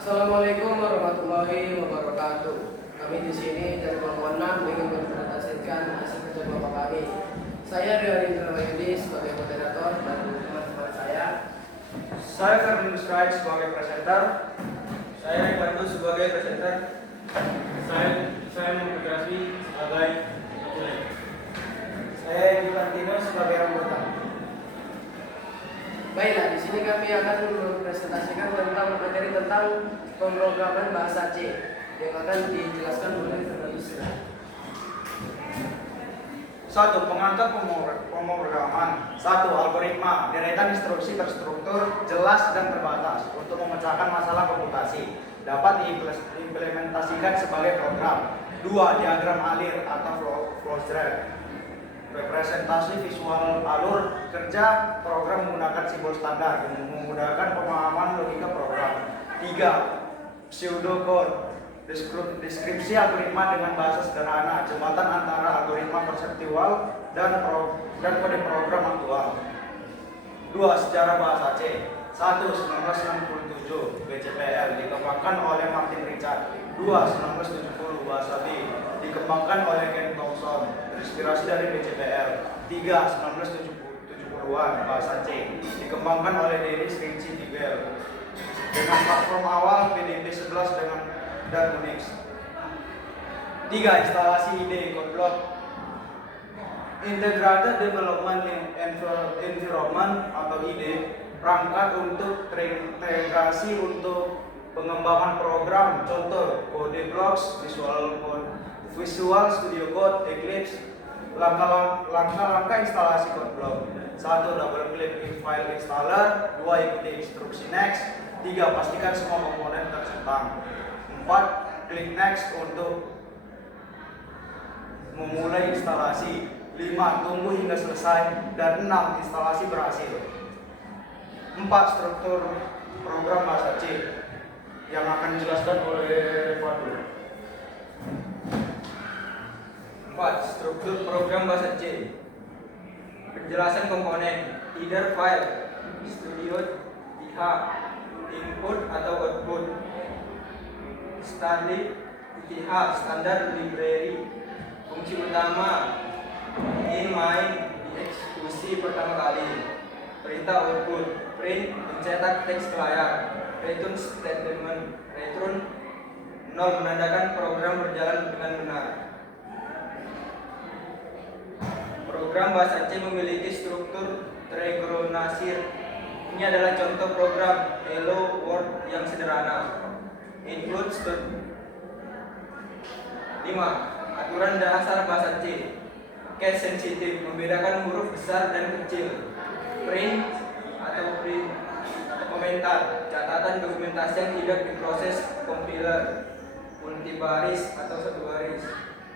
Assalamualaikum warahmatullahi wabarakatuh. Kami di sini dari kelompok 6 ingin mempresentasikan hasil kerja kelompok kami. Saya Rian Indra Wahyudi sebagai moderator dan teman-teman saya. Saya Ferdinand Strike sebagai presenter. Saya Iqbal sebagai presenter. Saya Muhammad sebagai penilai. Saya Edi Pantino sebagai anggota. Baiklah, di sini kami akan mempresentasikan tentang materi tentang pemrograman bahasa C yang akan dijelaskan oleh Fernando Isra. 1. Pengantar pemrograman. 1. Algoritma. Deretan instruksi terstruktur, jelas dan terbatas untuk memecahkan masalah komputasi. Dapat diimplementasikan sebagai program. 2. Diagram alir atau flowchart. Representasi visual alur kerja program menggunakan simbol standar yang memudahkan pemahaman logika program. 3. Pseudocode. Deskripsi algoritma dengan bahasa sederhana, jembatan antara algoritma konseptual dan kode program aktual. 2. Sejarah bahasa C. 1. 1967 BCPL dikembangkan oleh Martin Richard. 2. 1970 bahasa B dikembangkan oleh Ken Thompson, terinspirasi dari BCPL. 3. 1970-an bahasa C dikembangkan oleh Dennis Ritchie Tibel dengan platform awal PDP-11 dan Unix. 3. Instalasi ide code block. Integrated Development Environment atau IDE, perangkat untuk terintegrasi untuk pengembangan program, contoh Code Blocks, Visual Studio Code, Eclipse. Langkah-langkah instalasi code block. 1. Double klik file installer. 2. Ikuti instruksi next. 3. Pastikan semua komponen tercentang. 4. Klik next untuk memulai instalasi. 5. Tunggu hingga selesai. Dan 6. Instalasi berhasil. 4. Struktur program bahasa C yang akan dijelaskan oleh Fadul. 4. Struktur program bahasa C. Penjelasan komponen, header file, studio, IH, input atau output, standard ITH, standar library, fungsi utama, main, dieksekusi pertama kali, perintah output, print, mencetak teks ke layar, return statement, return 0 menandakan program berjalan dengan benar. Program bahasa C memiliki struktur trigonometri. Ini adalah contoh program Hello World yang sederhana. Includes 5. Aturan dasar bahasa C. Case sensitive, membedakan huruf besar dan kecil. Print atau print komentar, catatan dokumentasi yang tidak diproses compiler. Multibaris atau satu baris.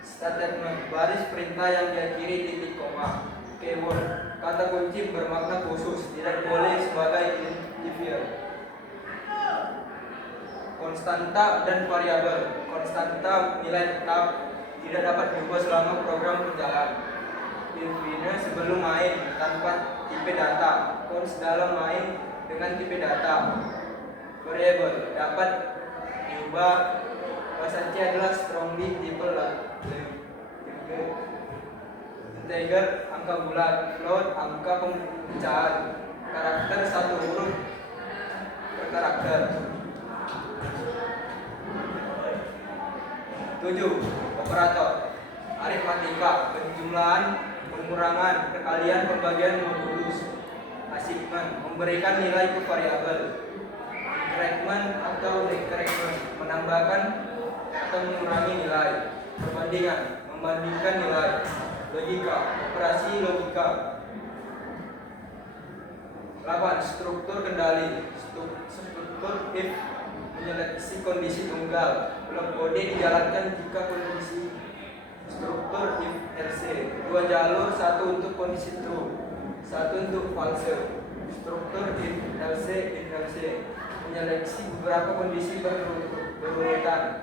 Statement, baris perintah yang diakhiri titik koma. Keyword, kata kunci bermakna khusus, tidak boleh sebagai identifier. Konstanta dan variabel. Konstanta nilai tetap, tidak dapat diubah selama program berjalan. Define sebelum main tanpa tipe data. Const dalam main dengan tipe data. Variable dapat diubah. Bahasa C adalah strongly typed. Integer angka bulat, float angka pecahan, karakter satu huruf per karakter. 7. Operator, aritmatika, penjumlahan, pengurangan, perkalian, pembagian modulus. Assignment, memberikan nilai ke variabel. Increment atau decrement, menambahkan atau mengurangi nilai. Perbandingan, membandingkan nilai. Logika, operasi logika. 8. Struktur kendali. Struktur if, menyeleksi kondisi tunggal. Blok kode dijalankan jika kondisi. Struktur if else. 2 jalur, 1 untuk kondisi true, 1 untuk false. Struktur if else, menyeleksi beberapa kondisi berurutan.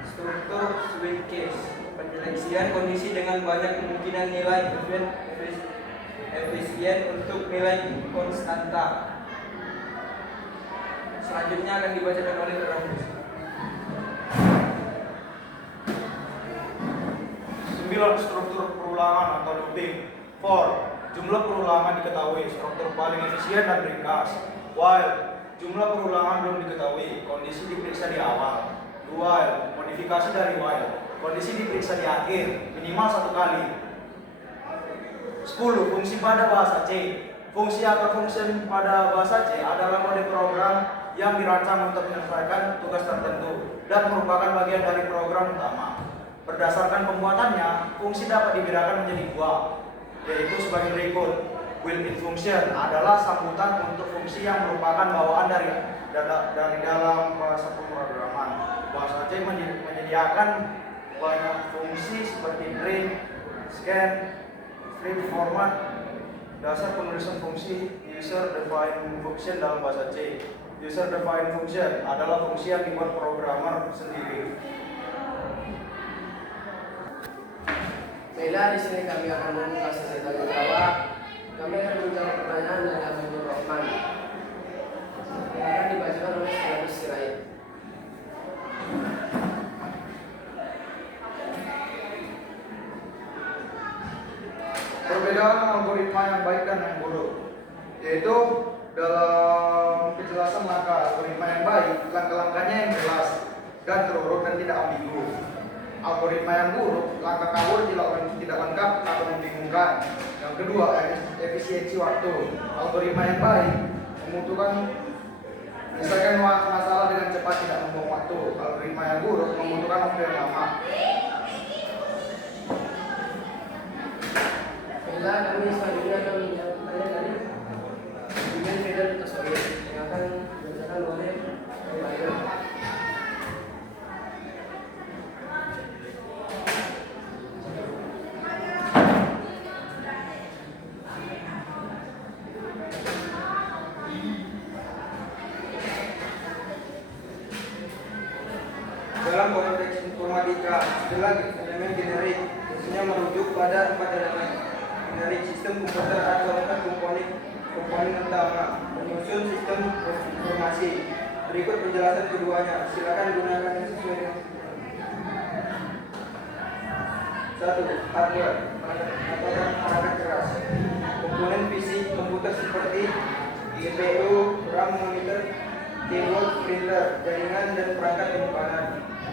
Struktur switch case, penyeleksian kondisi dengan banyak kemungkinan nilai efisien untuk nilai konstanta. selanjutnya akan dibacakan oleh Rambus. 9. Struktur perulangan atau looping. 4. Jumlah perulangan diketahui, struktur paling efisien dan ringkas. While jumlah perulangan belum diketahui, kondisi diperiksa di awal. While modifikasi dari while, kondisi diperiksa di akhir minimal 1 kali. 10. Fungsi pada bahasa C. Fungsi atau function pada bahasa C adalah mode program yang dirancang untuk menyelesaikan tugas tertentu dan merupakan bagian dari program utama. Berdasarkan pembuatannya, fungsi dapat dibedakan menjadi 2, yaitu sebagai berikut. Built-in function adalah sambutan untuk fungsi yang merupakan bawaan dari dalam bahasa pemrograman. Bahasa C menyediakan banyak fungsi seperti print, scan, string format. Dasar penulisan fungsi user defined function dalam bahasa C. User defined function adalah fungsi yang dibuat programmer sendiri. Baiklah, di sini kami akan membuka sesi tanya jawab. Kami akan menjawab pertanyaan dari Habibur Rahman yang akan dibacakan oleh Rambus Sirait. Perbedaan algoritma yang baik dan yang buruk, yaitu dalam penjelasan langkah algoritma yang baik, langkah-langkahnya yang jelas dan terurut dan tidak ambigu. Algoritma yang buruk, langkah kabur tidak lengkap atau membingungkan. Yang kedua, efisiensi waktu. Algoritma yang baik membutuhkan menyelesaikan masalah dengan cepat, tidak membuang waktu. Algoritma yang buruk membutuhkan waktu yang lama. Baiklah, kami selanjutnya akan menjawab pertanyaan dari Bimbing Feder Tosori yang akan dibacakan oleh Bayu. Dalam konteks informatika, istilah elemen generik biasanya merujuk pada 4 elemen generik sistem komputer atau 4 komponen utama penyusun sistem informasi. Berikut penjelasan keduanya. Silakan gunakan yang sesuai dengan 1. Hardware atau perangkat keras. Komponen fisik komputer seperti CPU, RAM, monitor, keyboard, printer, jaringan, dan perangkat penyimpanan.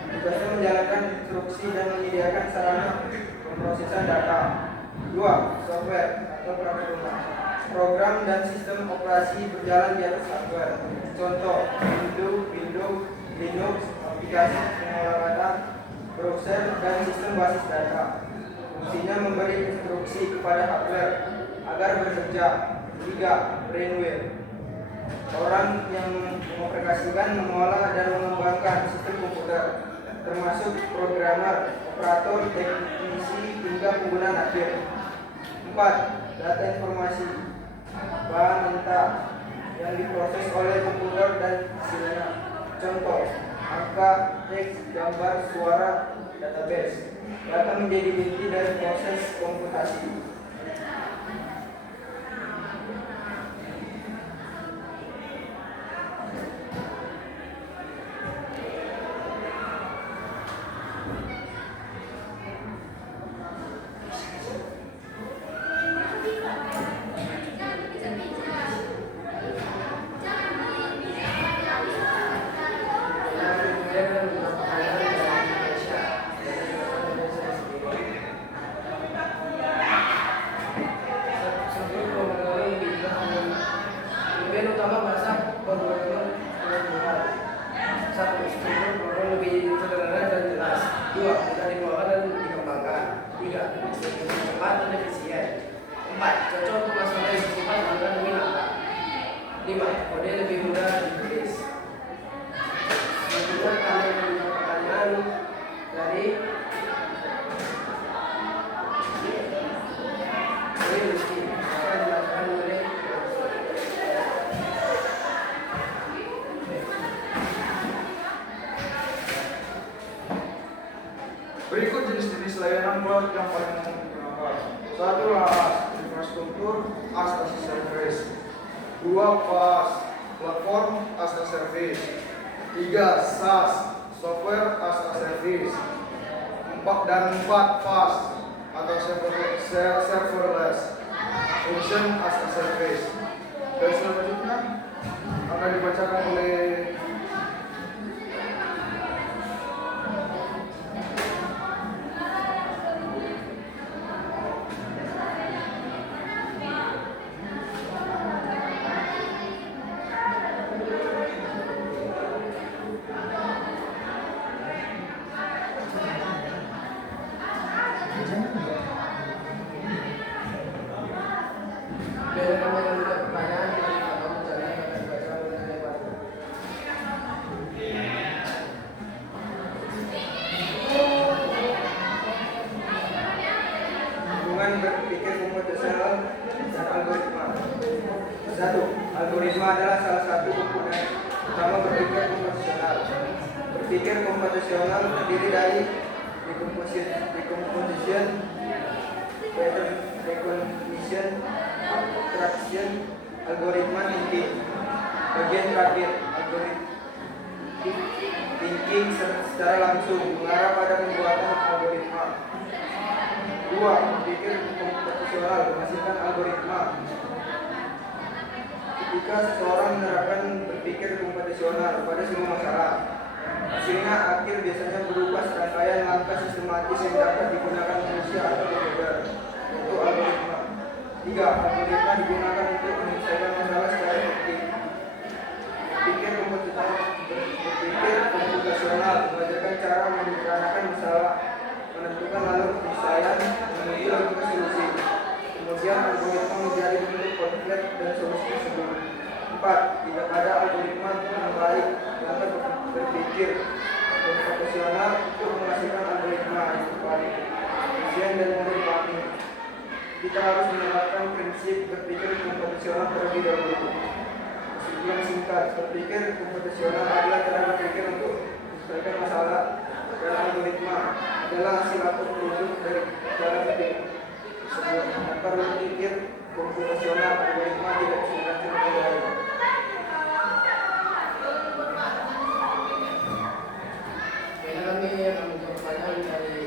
Tugasnya menjalankan instruksi dan menyediakan sarana pemrosesan data. 2. Software atau perangkat lunak. Program dan sistem operasi berjalan di atas hardware. Contoh, Windows, Linux, aplikasi pengolah data, browser, dan sistem basis data. Fungsinya memberi instruksi kepada hardware agar bekerja. 3. Brainware. Orang yang mengoperasikan, mengolah, dan mengembangkan sistem komputer, termasuk programmer, operator, teknisi, hingga pengguna akhir. 4. Data informasi, bahan mentah yang diproses oleh komputer dan hasilnya. Contoh, angka, teks, gambar, suara, database. Data menjadi inti dari proses komputasi. Bagian utama bahasa pemrograman kelompok. 1. Struktur program lebih sederhana dan jelas. 2. Mudah dikelola dan dikembangkan. 3. Eksekusi cepat dan efisien. 4. Cocok untuk masalah yang bersifat dan lebih langka. 5. Kode lebih mudah ditulis. Selanjutnya kami akan menjawab pertanyaan dari Rizky. Akan dibacakan oleh Berikut jenis-jenis layanan cloud yang paling umum digunakan. 1. IaaS, infrastruktur as a service. 2. PaaS, platform as a service. 3. SaaS, software as a service. 4 PaaS atau serverless, function as a service. Dan selanjutnya akan dibacakan oleh Bila kami akan buka pertanyaan, mari kamu bertanya akan dibaca oleh Pak. Hubungan berpikir komputasional dan algoritma. 1. Algoritma adalah salah satu komponen utama berpikir komputasional. Berpikir komputasional terdiri dari decomposition, pattern recognition, abstraction, algoritma thinking. Bagian terakhir, algorithm thinking secara langsung mengarah pada pembuatan algoritma. 2. Berpikir komputasional menghasilkan algoritma. Ketika seseorang menerapkan berpikir komputasional pada semua masalah, hasilnya akhir biasanya berupa serangkaian langkah sistematis yang dapat digunakan manusia atau komputer, yaitu algoritma. 3. Algoritma digunakan untuk menyelesaikan masalah secara efektif. Berpikir komputasional mengajarkan cara menyederhanakan masalah, menentukan alur penyelesaian, menuju logika solusi. Kemudian algoritma menjadi bentuk konkret dan solusi tersebut. 4. Tidak ada algoritma yang baik dalam berpikir komputasional untuk menghasilkan algoritma yang paling efisien dan mudah dipahami. Kita harus menerapkan prinsip berpikir komputasional terlebih dahulu. Kesimpulan singkat, berpikir komputasional adalah cara berpikir untuk menyelesaikan masalah, dan algoritma adalah hasil atau produk dari cara berpikir tersebut. Tanpa berpikir komputasional, algoritma tidak bisa dipelajari. Bila kami akan menjawab pertanyaan dari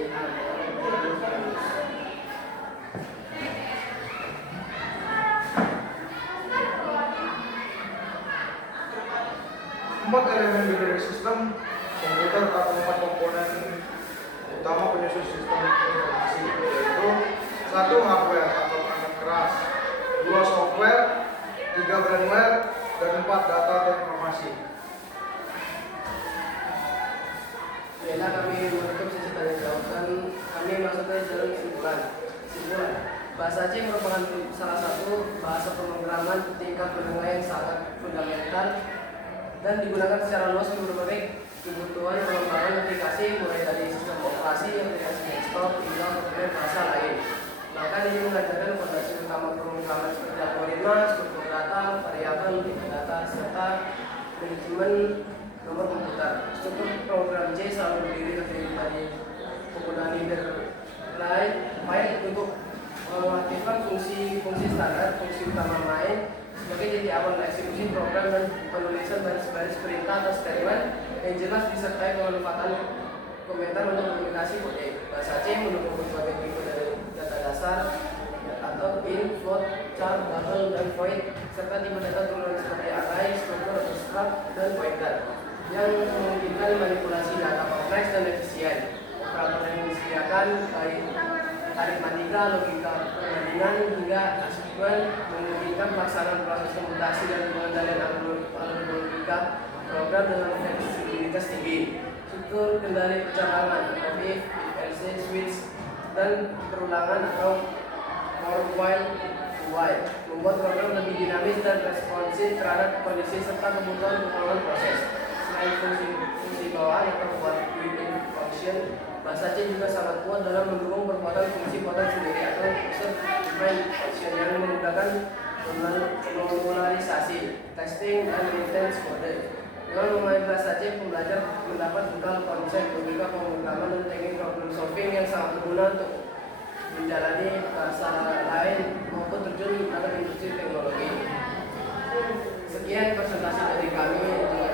Empat elemen bidang sistem komputer atau 4 komponen utama penyusun sistem informasi, yaitu 1. Hardware atau perangkat keras, 2. Software, 3. Brandware, dan 4. Data atau informasi. Bila kami menutup sesi tanya jawab dan kami masuk ke jalur kesimpulan. Bahasa C merupakan salah satu bahasa pemrograman tingkat menengah yang sangat fundamental dan digunakan secara luas untuk berbagai kebutuhan pengembangan aplikasi, mulai dari sistem operasi, aplikasi desktop, hingga berbagai bahasa lain. Bahkan ini mengajarkan fondasi utama pemrograman seperti algoritma, struktur data, variabel, tipe data, serta manajemen nomor komputer. Struktur program C selalu terdiri dari penggunaan interline file untuk mengaktifkan fungsi standar, fungsi utama main sebagai titik awal eksekusi program dan penulisan baris-baris perintah atau statement yang jelas disertai pemanfaatan komentar untuk komunikasi kode. Bahasa C mendukung berbagai tipe dari data dasar atau in, float, char, double, dan void, serta tipe data turunan seperti array, struktur, abstract, dan pointer yang memungkinkan manipulasi data kompleks dan efisien. Operator yang disediakan baik aritmatika, logika perbandingan, hingga asekuen memungkinkan pelaksanaan proses komputasi dan pengendalian algoritma program dengan fleksibilitas tinggi. Struktur kendali percakapan, if, else, switch, dan perulangan atau for while while membuat program lebih dinamis dan responsif terhadap kondisi serta kebutuhan perkembangan proses. Selain fungsi bawaan atau built-in function, bahasa C juga sangat kuat dalam mendukung perbuatan fungsi buatan sendiri atau user-defined function yang memudahkan memodularisasi, testing, dan maintenance kode. Dengan mengenai bahasa C, pembelajar mendapat bekal konsep, logika pemrograman, dan teknik problem solving yang sangat berguna untuk menjalani bahasa lain maupun terjun dalam industri teknologi. Sekian presentasi dari kami. Terima